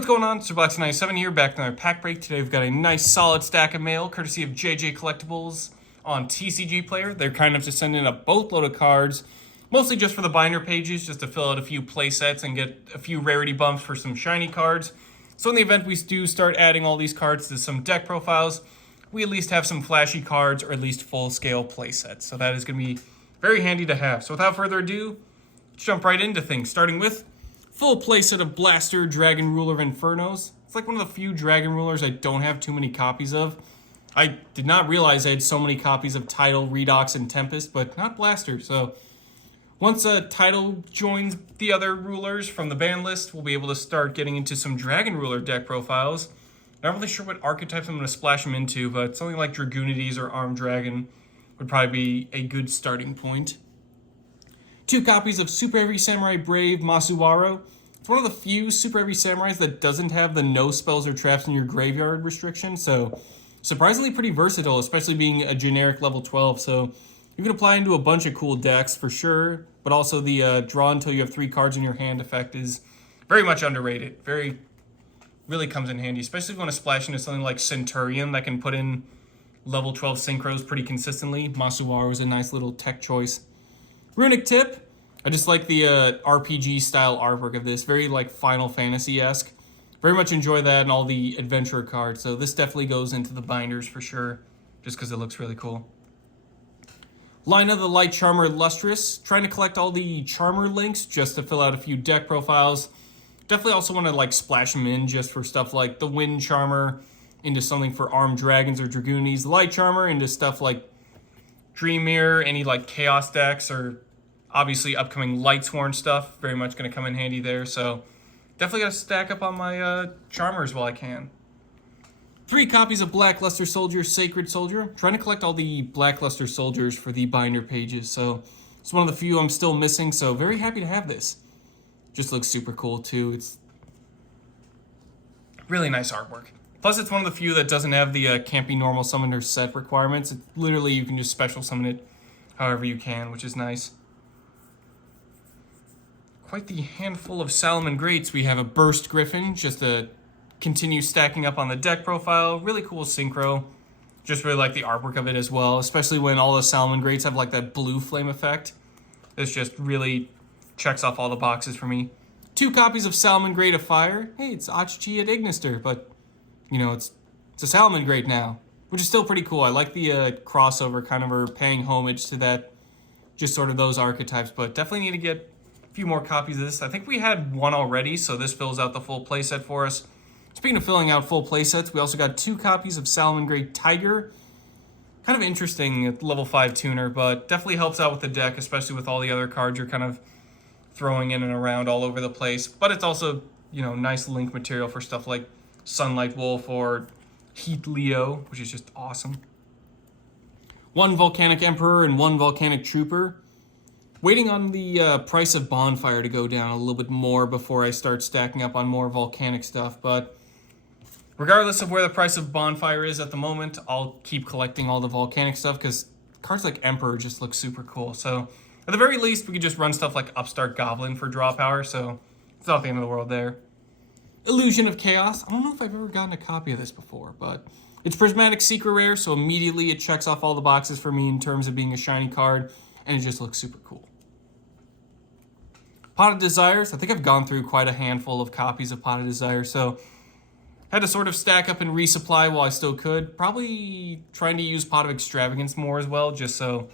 what's going on? It's Black97 here, back in our pack break. Today we've got a nice solid stack of mail, courtesy of JJCollectibles on TCGPlayer. They're kind enough to send in a boatload of cards, mostly just for the binder pages, just to fill out a few play sets and get a few rarity bumps for some shiny cards. So in the event we do start adding all these cards to some deck profiles, we at least have some flashy cards or at least full-scale play sets. So that is going to be very handy to have. So without further ado, let's jump right into things, starting with full playset of Blaster, Dragon Ruler, Infernos. It's like one of the few Dragon Rulers I don't have too many copies of. I did not realize I had so many copies of Tidal, Redox, and Tempest, but not Blaster. So once Tidal joins the other rulers from the ban list, we'll be able to start getting into some Dragon Ruler deck profiles. Not really sure what archetypes I'm going to splash them into, but something like Dragoonides or Armed Dragon would probably be a good starting point. 2 copies of Super Heavy Samurai Brave Masuwaro. It's one of the few Super Heavy Samurais that doesn't have the no spells or traps in your graveyard restriction, so surprisingly pretty versatile, especially being a generic level 12, so you can apply into a bunch of cool decks for sure, but also the draw until you have 3 cards in your hand effect is very much underrated. Really comes in handy, especially if you want to splash into something like Centurion that can put in level 12 synchros pretty consistently. Masuwaro is a nice little tech choice. Runic Tip. I just like the RPG style artwork of this. Very like Final Fantasy-esque. Very much enjoy that and all the adventure cards. So this definitely goes into the binders for sure, just because it looks really cool. Line of the Light Charmer Lustrous. Trying to collect all the Charmer links just to fill out a few deck profiles. Definitely also want to like splash them in just for stuff like the Wind Charmer into something for Armed Dragons or Dragoonies. The Light Charmer into stuff like Dream Mirror, any like Chaos decks, or obviously upcoming Lightsworn stuff. Very much going to come in handy there. So definitely got to stack up on my Charmers while I can. 3 copies of Black Luster Soldier, Sacred Soldier. I'm trying to collect all the Black Luster Soldiers for the binder pages. So it's one of the few I'm still missing. So very happy to have this. Just looks super cool too. It's really nice artwork. Plus, it's one of the few that doesn't have the can't be normal summoner set requirements. It's literally, you can just special summon it however you can, which is nice. Quite the handful of Salamangreats. We have a Burst Griffin, just to continue stacking up on the deck profile. Really cool synchro. Just really like the artwork of it as well, especially when all the Salamangreats have like that blue flame effect. This just really checks off all the boxes for me. 2 copies of Salamangreat of Fire. Hey, it's Achi at Ignister, but you know, it's a Salamangreat now, which is still pretty cool. I like the crossover, kind of, or paying homage to that, just sort of those archetypes, but definitely need to get a few more copies of this. I think we had 1 already, so this fills out the full playset for us. Speaking of filling out full playsets, we also got 2 copies of Salamangreat Tiger. Kind of interesting at level 5 tuner, but definitely helps out with the deck, especially with all the other cards you're kind of throwing in and around all over the place. But it's also, you know, nice link material for stuff like Sunlight Wolf or Heat Leo, which is just awesome. 1 Volcanic Emperor and 1 Volcanic Trooper. Waiting on the price of Bonfire to go down a little bit more before I start stacking up on more volcanic stuff, but regardless of where the price of Bonfire is at the moment, I'll keep collecting all the volcanic stuff because cards like Emperor just look super cool. So at the very least, we could just run stuff like Upstart Goblin for draw power, so it's not the end of the world there. Illusion of Chaos. I don't know if I've ever gotten a copy of this before, but it's Prismatic Secret Rare, so immediately it checks off all the boxes for me in terms of being a shiny card, and it just looks super cool. Pot of Desires. I think I've gone through quite a handful of copies of Pot of Desire, so had to sort of stack up and resupply while I still could. Probably trying to use Pot of Extravagance more as well, just so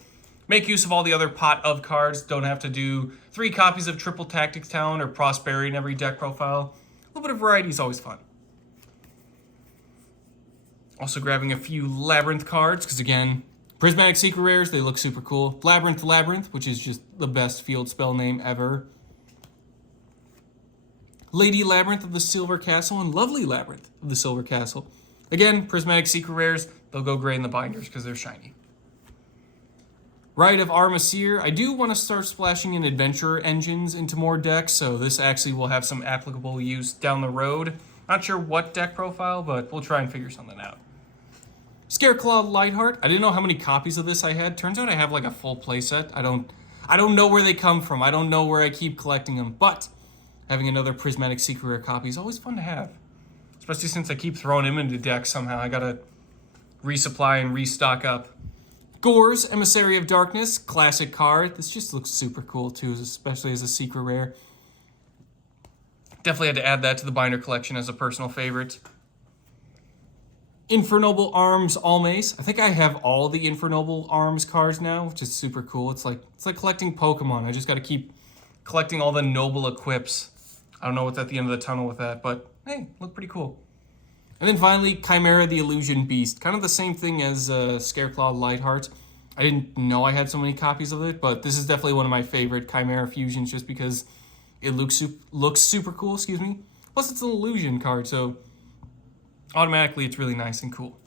make use of all the other Pot of cards. Don't have to do 3 copies of Triple Tactics Town or Prosperity in every deck profile. A little bit of variety is always fun. Also grabbing a few Labrynth cards, because again, Prismatic Secret Rares, they look super cool. Labrynth, which is just the best field spell name ever. Lady Labrynth of the Silver Castle and Lovely Labrynth of the Silver Castle. Again, Prismatic Secret Rares, they'll go great in the binders because they're shiny. Rite of Armaseer. I do want to start splashing in Adventurer engines into more decks, so this actually will have some applicable use down the road. Not sure what deck profile, but we'll try and figure something out. Scareclaw Lightheart. I didn't know how many copies of this I had. Turns out I have like a full playset. I don't know where they come from. I don't know where I keep collecting them, but having another Prismatic Secret Rare copy is always fun to have. Especially since I keep throwing him into decks somehow. I gotta resupply and restock up. Gore's Emissary of Darkness, classic card. This just looks super cool too, especially as a secret rare. Definitely had to add that to the binder collection as a personal favorite. Infernoble Arms Almace. I think I have all the Infernoble Arms cards now, which is super cool. It's like collecting Pokemon. I just gotta keep collecting all the noble equips. I don't know what's at the end of the tunnel with that, but hey, look pretty cool. And then finally, Chimera the Illusion Beast. Kind of the same thing as Scareclaw Lightheart. I didn't know I had so many copies of it, but this is definitely one of my favorite Chimera fusions just because it looks super cool, excuse me. Plus it's an illusion card, so automatically it's really nice and cool.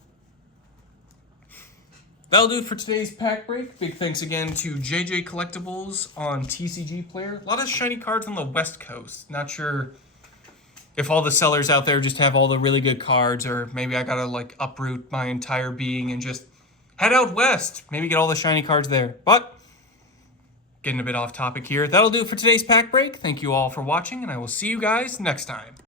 That'll do it for today's pack break. Big thanks again to JJCollectibles on TCGPlayer. A lot of shiny cards on the West Coast. Not sure if all the sellers out there just have all the really good cards, or maybe I gotta like uproot my entire being and just head out west. Maybe get all the shiny cards there. But getting a bit off topic here. That'll do it for today's pack break. Thank you all for watching, and I will see you guys next time.